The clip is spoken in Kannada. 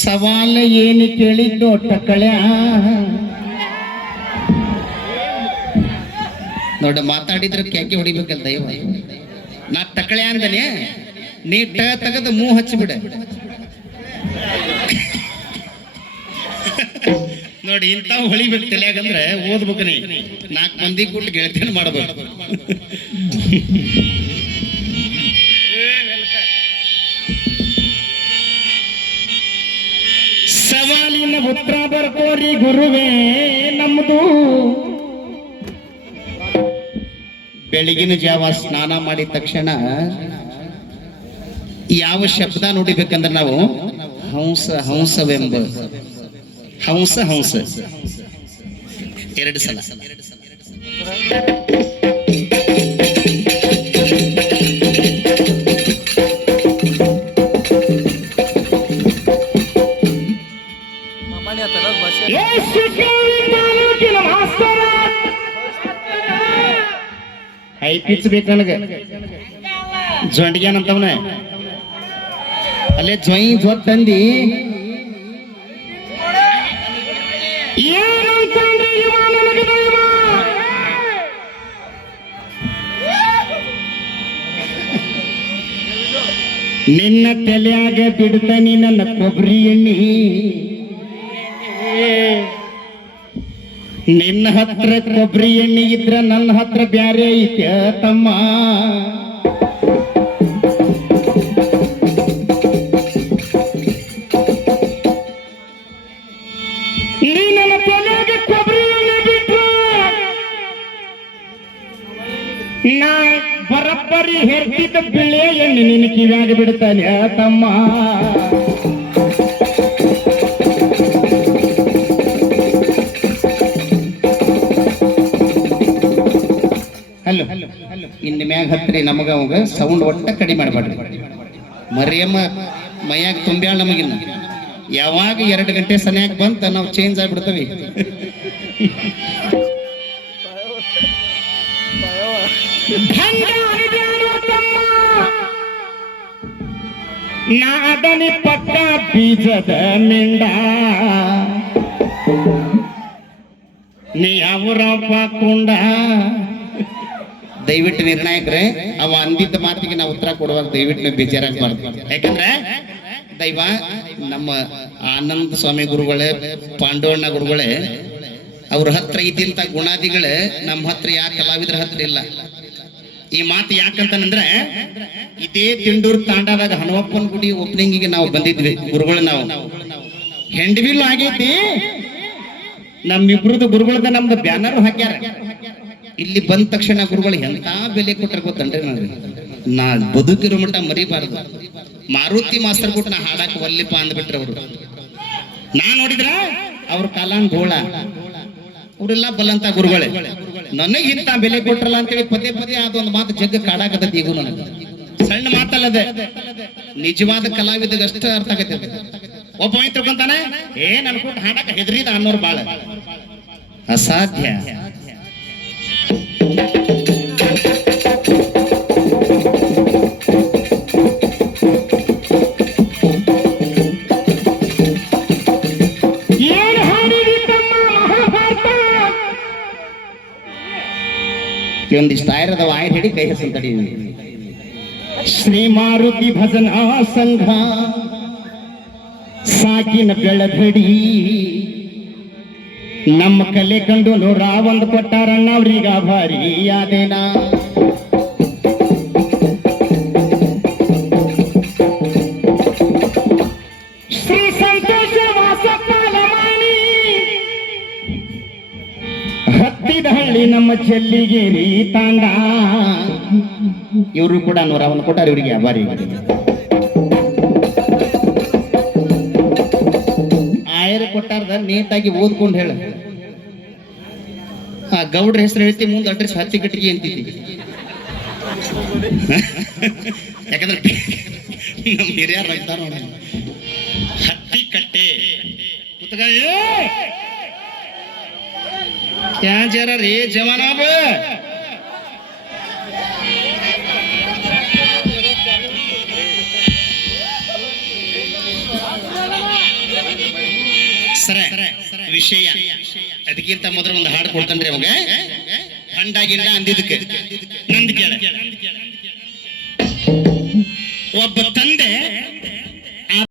ಸವಾಲ ಏನು ಕೇಳಿದ್ದು ಟಕಳ್ಯ ನೋಡ ಮಾತಾಡಿದ್ರೆ ಕ್ಯಾಕೆ ಹೊಡಿಬೇಕಲ್ಲ ದೈವ. ನಾ ಟಕಳ್ಯ ಅಂದನೆ ನೀ ತೆಗೆದು ಮೂ ಹಚ್ಚಿಬಿಡ ನೋಡಿ. ಇಂಥವು ಹೊಳಿಬೇಕು ತಲೆಯಾಗಂದ್ರೆ ಓದ್ಬೇಕು. ನೀ 4 ಮಂದಿ ಕೊಟ್ಟು ಗೆಳತಿಯನ್ನು ಮಾಡಬೇಕು. ಸವಾಲಿನ ಉತ್ತರ ಬರ್ಕೋರಿ ಗುರುವೇ ನಮ್ಮದು. ಬೆಳಗಿನ ಜಾವ ಸ್ನಾನ ಮಾಡಿದ ತಕ್ಷಣ ಯಾವ ಶಬ್ದ ನೋಡಿಬೇಕಂದ್ರೆ ನಾವು ಹಂಸ ಹಂಸವೆಂಬ ಹಂಸ ಹಂಸ 2 ಸಲ. ಹೈ ಪಿಚ್ ಬೇಕು ನನಗೆ. ಜೊಂಡಿಗ್ಯಾನಂತವನ ಅಲ್ಲೇ ಜೊಯ್ ಜೊತ್ ತಂದಿ ನಿನ್ನ ತಲೆಯಾಗ ಬಿಡ್ತಾನಿ ನನ್ನ ಕೊಬ್ಬರಿ ಎಣ್ಣಿ. ನಿನ್ನ ಹತ್ರ ಕೊಬ್ಬರಿ ಎಣ್ಣೆ ಇದ್ರ ನನ್ನ ಹತ್ರ ಬ್ಯಾರೆ ಐತೆ ತಮ್ಮ. ನೀ ನನ್ನ ತಲೆಯಾಗ ಕೊಬ್ಬರಿ ಎಣ್ಣೆ ಬಿಟ್ರು ನಾ ಬರಬ್ಬರಿ ಹೆರ್ತಿದ್ದ ಬಿಳೆ ಎಣ್ಣೆ ನಿನ್ನ ಕಿವ್ಯಾಗ ಬಿಡ್ತಾನೆ ತಮ್ಮ. ಹಲೋ ಇನ್ನು ಮ್ಯಾಗ ಹತ್ರಿ ನಮಗ ಅವಾಗ ಸೌಂಡ್ ಒಟ್ಟ ಕಡಿಮೆ ಮಾಡಬೇಡ್ರಿ. ಮರಿಯಮ್ಮ ಮೈಯಾಗ ತುಂಬ್ಯಾಳ ನಮಗಿನ್ನ. ಯಾವಾಗ 2 ಗಂಟೆ ಸನ್ಯಾಗ ಬಂತ ನಾವು ಚೇಂಜ್ ಆಗ್ಬಿಡ್ತವಿ. ನಾದನಿ ಪಕ್ಕ ಬೀಜದ ಮಿಂಡ ನೀ ಅವರಪ್ಪ ಕುಂಡ. ದಯವಿಟ್ಟು ನಿರ್ಣಾಯಕರೇ ಅವ ಅಂದಿದ್ದ ಮಾತಿಗೆ ನಾವು ಉತ್ತರ ಕೊಡುವಾಗ ದಯವಿಟ್ಟು ಬೇಜಾರಾಗಬಾರ್ದು. ಯಾಕಂದ್ರೆ ದೈವ ನಮ್ಮ ಆನಂದ ಸ್ವಾಮಿ ಗುರುಗಳೇ, ಪಾಂಡವಣ್ಣ ಗುರುಗಳೇ ಅವ್ರ ಹತ್ರ ಇದ್ದಂತ ಗುಣಾದಿಗಳೇ ನಮ್ಮ ಹತ್ರ ಯಾರ ಕಲಾವಿದರ ಹತ್ರ ಇಲ್ಲ. ಈ ಮಾತು ಯಾಕಂತಂದ್ರೆ ಇದೇ ತಿಂಡೂರು ತಾಂಡಾದಾಗ ಹನುಮಪ್ಪನ ಗುಡಿ ಓಪನಿಂಗಿಗೆ ನಾವು ಬಂದಿದ್ವಿ ಗುರುಗಳು. ನಾವು ಹೆಂಡವಿಲ್ ಆಗೈತಿ ನಮ್ಮಿಬ್ರದ್ದು ಗುರುಗಳದ ನಮ್ದು ಬ್ಯಾನರ್ ಹಾಕ್ಯಾರ. ಇಲ್ಲಿ ಬಂದ ತಕ್ಷಣ ಗುರುಗಳು ಎಂತ ಬೆಲೆ ಕೊಟ್ಟರೆ ಗೊತ್ತನ್ರಿ ನನಗೆ. ನಾ ಬದುಕಿರೋ ಮಟ್ಟ ಮರಿಬಾರದು. ಮಾರುತಿ ಮಾಸ್ತರ್ ಕೊಟ್ಟು ನಾ ಹಾಡಾಕ ಒಲ್ಲಿಪ್ಪ ಅಂದ್ಬಿಟ್ರೆ ಅವರು. ನಾ ನೋಡಿದ್ರ ಅವ್ರ ಕಾಲಾನ್ ಗೋಳ ಅವರೆಲ್ಲ ಬಲ್ಲಂತ ಗುರುಗಳೇ. ನನಗೆ ಇಂತ ಬೆಲೆ ಕೊಟ್ರಲ್ಲ ಅಂತೇಳಿ ಪದೇ ಪದೇ ಅದೊಂದು ಮಾತು ಜಗ್ಗ ಕಾಡಾಕತೈತಿ. ಈಗ ನನಗೆ ಸಣ್ಣ ಮಾತಲ್ಲದೆ ನಿಜವಾದ ಕಲಾವಿದಾಗ ಅಷ್ಟ ಅರ್ಥ ಆಗತ್ತೆ. ಒಬ್ಬ ತಿಳ್ಕೊಂತಾನೆ ನನ್ ಕೊಟ್ಟು ಹಾಡಾಕ ಹೆದರಿದ ಅನ್ನೋರು ಬಾಳ ಅಸಾಧ್ಯ. ಒಂದಿಷ್ಟು ಆಯ್ರದ ಆಯ್ರ ಹಿಡಿ ಕೈ ಹೆಸರು ತಡೀವಿ. ಶ್ರೀ ಮಾರುತಿ ಭಜನಾ ಸಂಘ ಸಾಕಿನ ಬೆಳಗಡಿ ನಮ್ಮ ಕಲೆ ಕಂಡು 101 ಕೊಟ್ಟಾರಣ್ಣ ಅವ್ರೀಗ ಭಾರಿ ಯಾದೇನ. ಶ್ರೀ ಸಂತೋಷ ವಾಸಪ್ಪ ಲಮಾಣಿ ಹತ್ತಿದ ಹಳ್ಳಿ ನಮ್ಮ ಚೆಲ್ಲಿಗೇರಿ ತಾಂಡ. ಇವರು ಕೂಡ 101 ಕೊಟ್ಟಾರ, ಇವರಿಗೆ ಆಭಾರಿ. ಆಯರ್ ಕೊಟ್ಟಾರ್ದ ನೀಟಾಗಿ ಓದ್ಕೊಂಡು ಹೇಳ. ಆ ಗೌಡ್ರ ಹೆಸರು ಹೇಳ್ತಿ ಮುಂದೆ ಅಡ್ರೆಸ್ ಹತ್ತಿ ಕಟ್ಟಿಗೆ ಅಂತಿದ್ದಿ. ಯಾಕಂದ್ರೆ ನಮ್ಮ ಹಿರಿಯರು ಅಂತಾರ ಹತ್ತಿ ಕಟ್ಟೆ ಕ್ಯಾ ಜರ ರೇ ಜವಾನಾಬ ಸರ ವಿಷಯ. ಅದಕ್ಕಿಂತ ಮೊದಲು ಒಂದು ಹಾಡು ಕೊಡ್ತಾನ್ರಿ ಅವಾಗ. ಹಂಡ ಗಿಂಡ ಅಂದಿದ್ದಕ್ಕೆ ನಂದು ಕೇಳ. ಒಬ್ಬ ತಂದೆ